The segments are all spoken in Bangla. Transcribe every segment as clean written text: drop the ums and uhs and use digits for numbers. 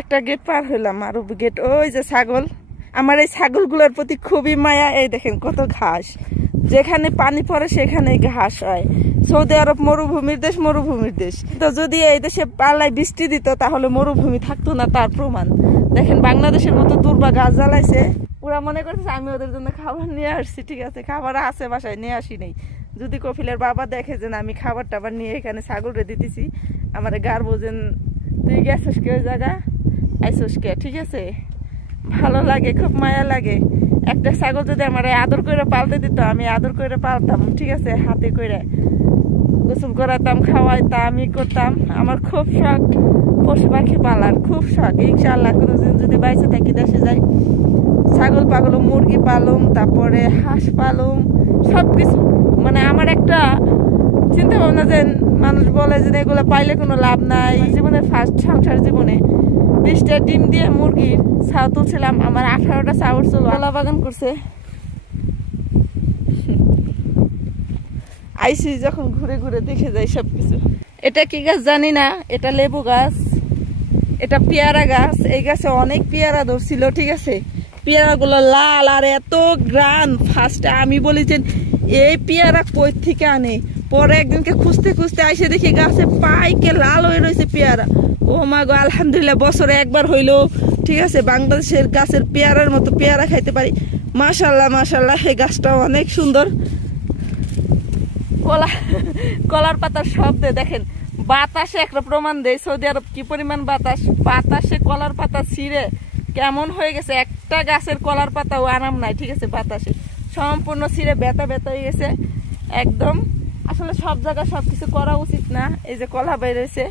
একটা গেট পার হইলাম, আর গেট ওই যে ছাগল। আমার এই ছাগলগুলোর প্রতি খুবই মায়া। এই দেখেন কত ঘাস, যেখানে পানি পড়ে সেখানে ঘাস হয়। সৌদি আরব মরুভূমির দেশ, মরুভূমির দেশ। তো যদি এই দেশে পাল্লায় বৃষ্টি দিত তাহলে মরুভূমি থাকতো না, তার প্রমাণ দেখেন। বাংলাদেশের মতো দুর্বা গাছ জ্বালাইছে। ওরা মনে করছে আমি ওদের জন্য খাবার নিয়ে আসছি। ঠিক আছে, খাবার আছে বাসায়, নিয়ে আসি নেই। যদি কফিলের বাবা দেখে যে আমি খাবার টাবার নিয়ে এখানে ছাগল রে দিতেছি, আমার গার বোঝেন তুই গেছিস কে ওই জায়গা, আইসোস কে। ঠিক আছে, ভালো লাগে, খুব মায়া লাগে। একটা ছাগল যদি আমার আদর করে পালতে দিত, আমি আদর করে পালতাম। ঠিক আছে, হাতে করে গোসল করাতাম, খাওয়াইতাম, আমি করতাম। আমার খুব শখ পশু পাখি পালার, খুব শখ। ইনশাআল্লাহ কোনোদিন যদি বাইসে থাকি দেশে যাই, ছাগল পাগলুম, মুরগি পালুম, তারপরে হাঁস পালুম, সবকিছু। মানে আমার একটা চিন্তা ভাবনা যে মানুষ বলে যে এগুলো পাইলে কোনো লাভ নাই। জীবনের ফার্স্ট সংসার জীবনে 20টা ডিম দিয়ে মুরগির ছাউ তুলছিলাম। আমার 18টা ছাউ উঠছিল। কলা বাগান করছে। আইসি যখন ঘুরে ঘুরে দেখে যাই সবকিছু। এটা কি গাছ জানি না, এটা লেবু গাছ, এটা পেয়ারা গাছ। এই গাছে অনেক পেয়ারা ধরছিল। ঠিক আছে, পেয়ারা গুলো লাল আর এত গ্রান। ফার্স্টে আমি বলি যে এই পেয়ারা কই থেকে আনে। পরে একদিনকে খুঁজতে খুঁজতে আইসে দেখি গাছে পাইকে লাল হয়ে রয়েছে পেয়ারা। ও মা গো, আলহামদুলিল্লাহ, বছরে একবার হইলো ঠিক আছে বাংলাদেশের গাছের পেয়ারার মতো পেয়ারা খাইতে পারি। মাশাল্লাহ মাশাল্লাহ, এই গাছটা অনেক সুন্দর। কলার পাতার শব্দে দেখেন, বাতাসে একটা প্রমাণ দেয় সৌদি আরব কি পরিমাণ বাতাস। বাতাসে কলার পাতা ছিঁড়ে কেমন হয়ে গেছে, একটা গাছের কলার পাতাও আরাম নাই। ঠিক আছে, বাতাসে সম্পূর্ণ ছিঁড়ে ব্যথা ব্যথা হয়ে গেছে একদম। আসলে সব জায়গায় সবকিছু করা উচিত না। এই যে কলা বেরোইছে,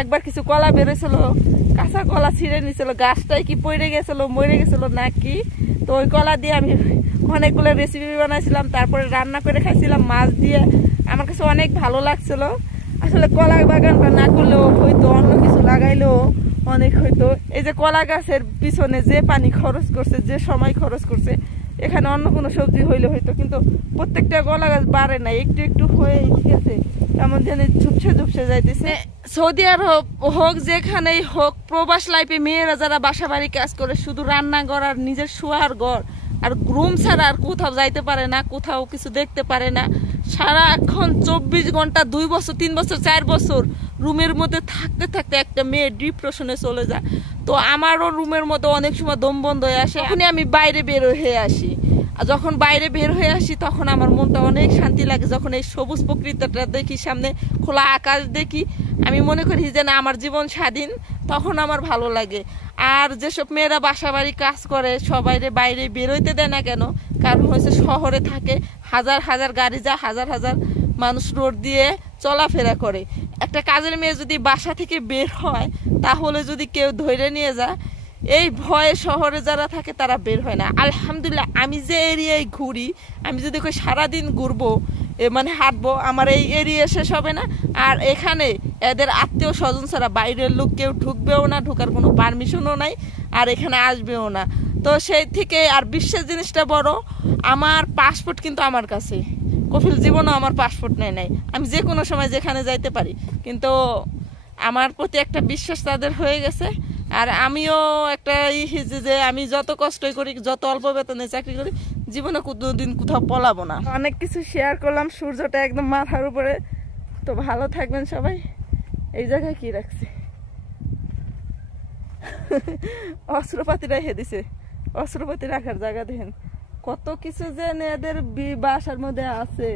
একবার কিছু কলা বেরোইছিল, কাঁচা কলা ছিঁড়ে নিয়েছিল, গাছটাই কি পড়ে গেছিল, মরে গেছিল নাকি। তো ওই কলা দিয়ে আমি অনেকগুলো রেসিপি বানাইছিলাম, তারপরে রান্না করে খাইছিলাম মাছ দিয়ে। আমার কাছে অনেক ভালো লাগছিল। আসলে কলা বাগানটা না করলেও হয়তো, অন্য কিছু লাগাইলেও অনেক হয়তো। এই যে কলা গাছের পিছনে যে পানি খরচ করছে, যে সময় খরচ করছে, এখানে অন্য কোনো সবজি হইলে হয়তো, কিন্তু প্রত্যেকটা কলা গাছ বাড়ে না, একটু একটু হয়ে গেছে, এমন যেন ঝুপসে ঝুপসে যাইতেছে। সৌদি আরব হোক যেখানেই হোক, প্রবাস লাইফে মেয়েরা যারা বাসা বাড়ি কাজ করে, শুধু রান্না করার নিজের শোয়ার ঘর আর রুম ছাড়া আর কোথাও যাইতে পারে না, কোথাও কিছু দেখতে পারে না। সারাক্ষণ 24 ঘন্টা 2 বছর 3 বছর 4 বছর রুমের মধ্যে থাকতে থাকতে একটা মেয়ে ডিপ্রেশনে চলে যায়। তো আমারও রুমের মধ্যে অনেক সময় দম বন্ধ হয়ে আসে, তখনই আমি বাইরে বের হয়ে আসি। আর যখন বাইরে বের হয়ে আসি তখন আমার মনটা অনেক শান্তি লাগে। যখন এই সবুজ প্রকৃতিটা দেখি, সামনে খোলা আকাশ দেখি, আমি মনে করি যে না, আমার জীবন স্বাধীন, তখন আমার ভালো লাগে। আর যেসব মেয়েরা বাসা বাড়ি কাজ করে, সবাই বাইরে বেরোইতে দেয় না কেন? কারণ হচ্ছে শহরে থাকে, হাজার হাজার গাড়ি যায়, হাজার হাজার মানুষ রোড দিয়ে চলাফেরা করে। একটা কাজের মেয়ে যদি বাসা থেকে বের হয়, তাহলে যদি কেউ ধরে নিয়ে যায়, এই ভয়ে শহরে যারা থাকে তারা বের হয় না। আলহামদুলিল্লাহ, আমি যে এরিয়ায় ঘুরি, আমি যদি কই সারাদিন ঘুরবো, মানে হাঁটবো, আমার এই এরিয়া শেষ হবে না। আর এখানে এদের আত্মীয় স্বজন ছাড়া বাইরের লোক কেউ ঢুকবেও না, ঢোকার কোনো পারমিশনও নাই, আর এখানে আসবেও না। তো সেই থেকে আর বিশ্বের জিনিসটা বড়, আমার পাসপোর্ট কিন্তু আমার কাছে। কফিল জীবনও আমার পাসপোর্ট নাই, আমি যে কোনো সময় যেখানে যাইতে পারি। কিন্তু আমার প্রতি একটা বিশ্বাস তাদের হয়ে গেছে। আর আমিও একটা যে আমি যত কষ্টই করি, যত অল্প বেতনে চাকরি করি, জীবনে কোনোদিন কোথাও পলাবো না। অনেক কিছু শেয়ার করলাম, সূর্যটা একদম মাথার উপরে। তো ভালো থাকবেন সবাই। এই জায়গায় কি রাখছে, অস্ত্রপাতি রেখে দিছে, অস্ত্রপাতি রাখার জায়গা দেখেন, কত কিছু যে এদের বাসার মধ্যে আছে।